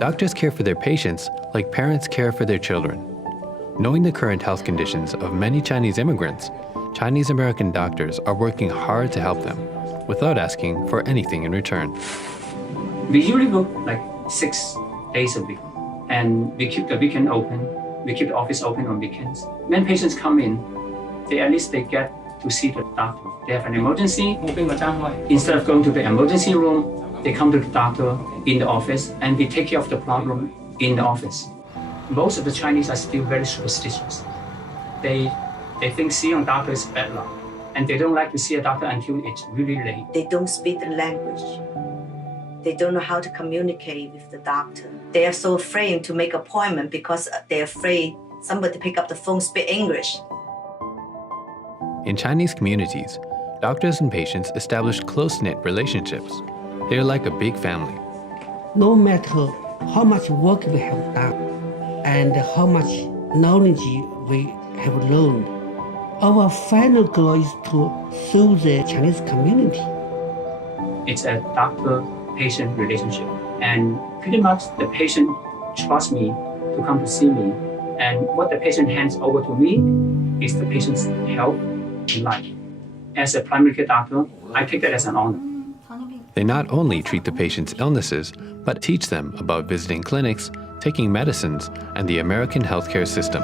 Doctors care for their patients like parents care for their children. Knowing the current health conditions of many Chinese immigrants, Chinese American doctors are working hard to help them without asking for anything in return. We usually work like 6 days a week, and we keep the weekend open. We keep the office open on weekends. When patients come in, at least they get to see the doctor. They have an emergency. Instead of going to the emergency room, they come to the doctor in the office, and we take care of the problem in the office. Most of the Chinese are still very superstitious. They think seeing a doctor is bad luck, and they don't like to see a doctor until it's really late. They don't speak the language. They don't know how to communicate with the doctor. They are so afraid to make an appointment because they're afraid somebody pick up the phone, speak English. In Chinese communities, doctors and patients establish close-knit relationships. They are like a big family. No matter how much work we have done and how much knowledge we have learned, our final goal is to serve the Chinese community. It's a doctor-patient relationship, and pretty much the patient trusts me to come to see me, and what the patient hands over to me is the patient's health and life. As a primary care doctor, I take that as an honor. They not only treat the patient's illnesses, but teach them about visiting clinics, taking medicines, and the American healthcare system.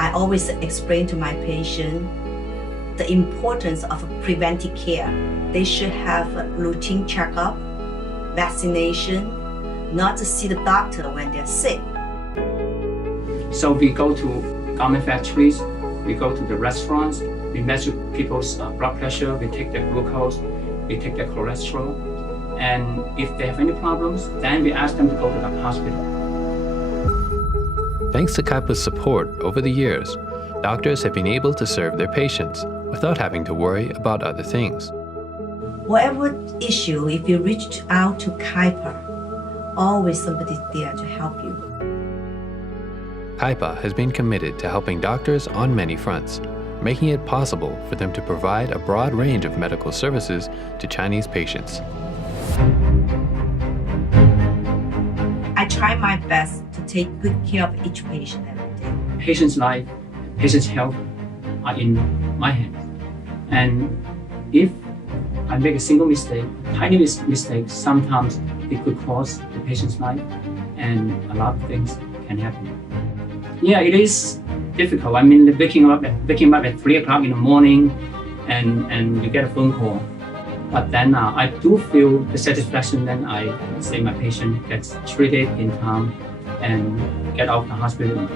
I always explain to my patient the importance of preventive care. They should have a routine checkup, vaccination, not to see the doctor when they're sick. So we go to garment factories, we go to the restaurants, we measure people's blood pressure, we take their glucose, we take their cholesterol, and if they have any problems, then we ask them to go to the hospital. Thanks to Kaipa's support over the years, doctors have been able to serve their patients without having to worry about other things. Whatever issue, if you reach out to Kaipa, always somebody there to help you. Kaipa has been committed to helping doctors on many fronts, making it possible for them to provide a broad range of medical services to Chinese patients. I try my best to take good care of each patient every day. Patient's life, patient's health are in my hands. And if I make a single mistake, tiny mistake, sometimes it could cost the patient's life, and a lot of things can happen. Yeah, it is difficult. I mean, waking up at 3 o'clock in the morning, and you get a phone call. But then I do feel the satisfaction when I say my patient gets treated in time and get out of the hospital.